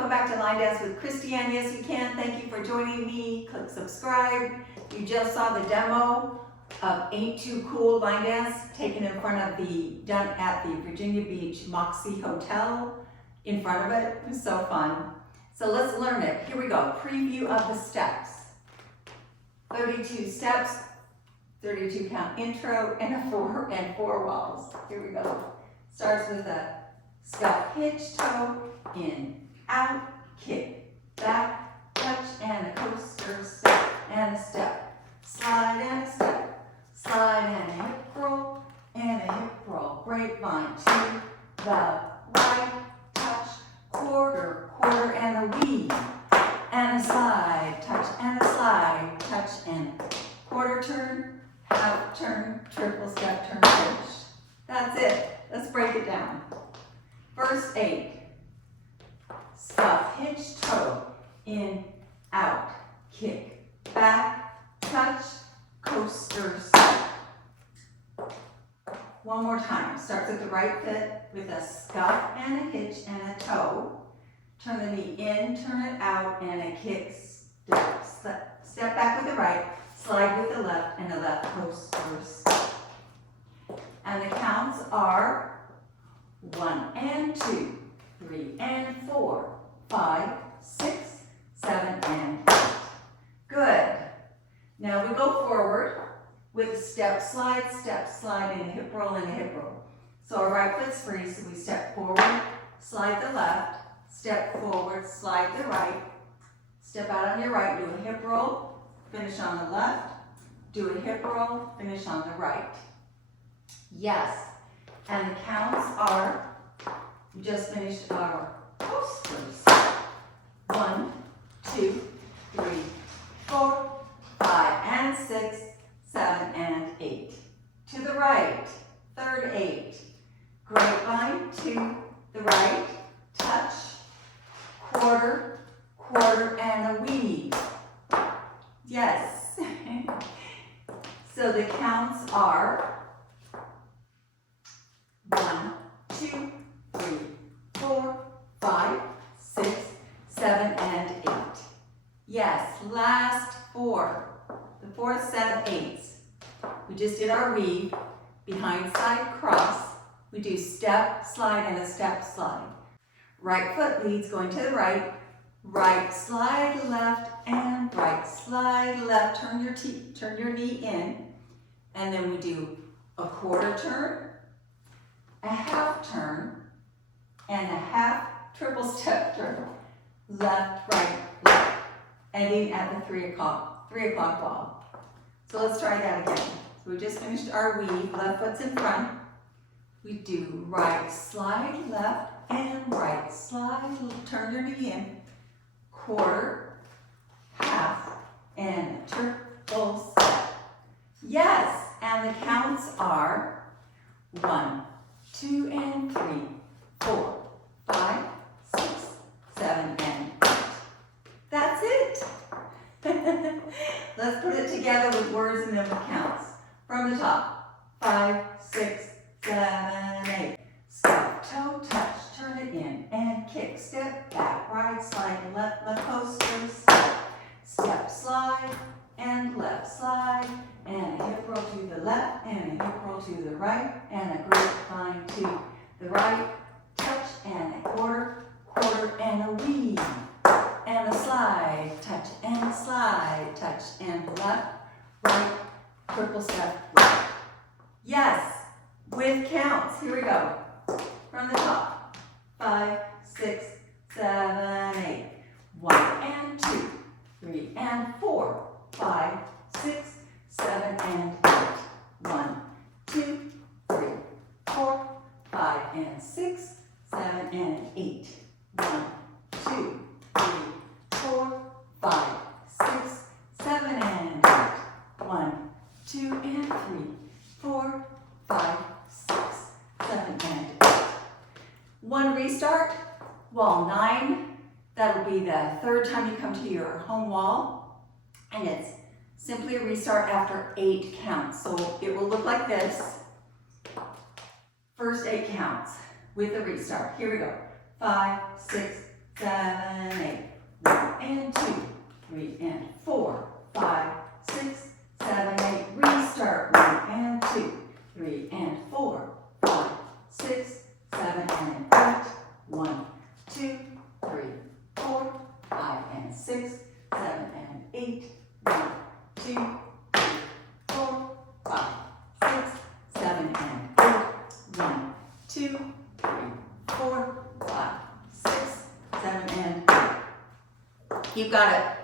welcome back to Line Dance with CRISTI ANN. Yes, you can. Thank you for joining me. Click subscribe. You just saw the demo of Ain't Too Cool Line Dance taken in front of done at the Virginia Beach Moxie Hotel. In front of it. It was so fun. So let's learn it. Here we go. Preview of the steps. 32 steps, 32 count intro, and four walls. Here we go. Starts with a scuff hitch toe, in, out, kick, back, touch, and a coaster step, and a step, slide and a step, slide and a hip roll, and a hip roll. Grapevine to the right, touch, quarter, and a weave, and a slide, touch, and a slide, touch, and quarter turn, out turn, triple step, turn, finish. That's it. Let's break it down. First 8. Scuff, hitch, toe, in, out, kick, back, touch, coaster, step. One more time. Starts at the right foot with a scuff and a hitch and a toe. Turn the knee in, turn it out, and a kick, step. Step back with the right, slide with the left, and a left coaster step. And the counts are 1 and 2, 3 and 4, 5, 6, 7, and 8. Good. Now we go forward with step, slide, and a hip roll, and a hip roll. So our right foot's free, so we step forward, slide the left, step forward, slide the right, step out on your right, do a hip roll, finish on the left, do a hip roll, finish on the right. Yes, and the counts are, we just finished our coasters. 1, 2, 3, 4, 5, and 6, 7, and 8. To the right, third 8. Grapevine to the right, touch, quarter, and a weave. Yes. So the counts are 1, 2, 3, 4, 5, 6, 7, and 8. Yes, last 4. The fourth set of 8s. We just did our weave, behind side cross. We do step, slide, and a step, slide. Right foot leads going to the right, right slide left, and right slide left. Turn your knee in, and then we do a quarter turn, a half turn, and a half triple step turn. Left, right, left, ending at the 3 o'clock wall. So let's try that again. So we just finished our weave, left foot's in front. We do right slide left and right slide, turn your knee in, quarter, half, and a triple step. Yes, and the counts are 1, 2, and 3, 4, 5, 6, 7, and 8. That's it. Let's put it together with words and then with counts. From the top, 5, 6, 7, 8. Scuff, toe, touch, turn it in, and kick, step, back, right, slide, left coaster, step, step, slide, and left slide, and a hip roll to the left, and a hip roll to the right, and a grapevine to the right, touch, and a quarter, and a weave, and a slide, touch, and left, right, triple step, right. Yes, with counts. Here we go. From the top, 5, 6, 7, 8. 1 and 2, 3 and 4, 5, 6, 7, and 8. 1, 2, 3, 4, 5, and 6, 7, and 8. 1, 2, 3, 4, 5, 6, 7, and 8. 1, 2, and 3, 4, 5, 6, 7, and 8. One restart, wall 9. That'll be the third time you come to your home wall. And it's simply a restart after 8 counts. So it will look like this. First 8 counts with the restart. Here we go. 5, 6, 7, 8. 1 and 2, 3 and 4, 5, 6, 7, 8. Restart. 1 and 2, 3 and 4, 5, 6, 7 and 8. 1, 2, 3, 4, 5 and 6, 7 and 8. 1, 2, 3, 4, 5, 6, 7 and 8. 1, 2, 3, 4, 5, 6, 7 and 8. You've got to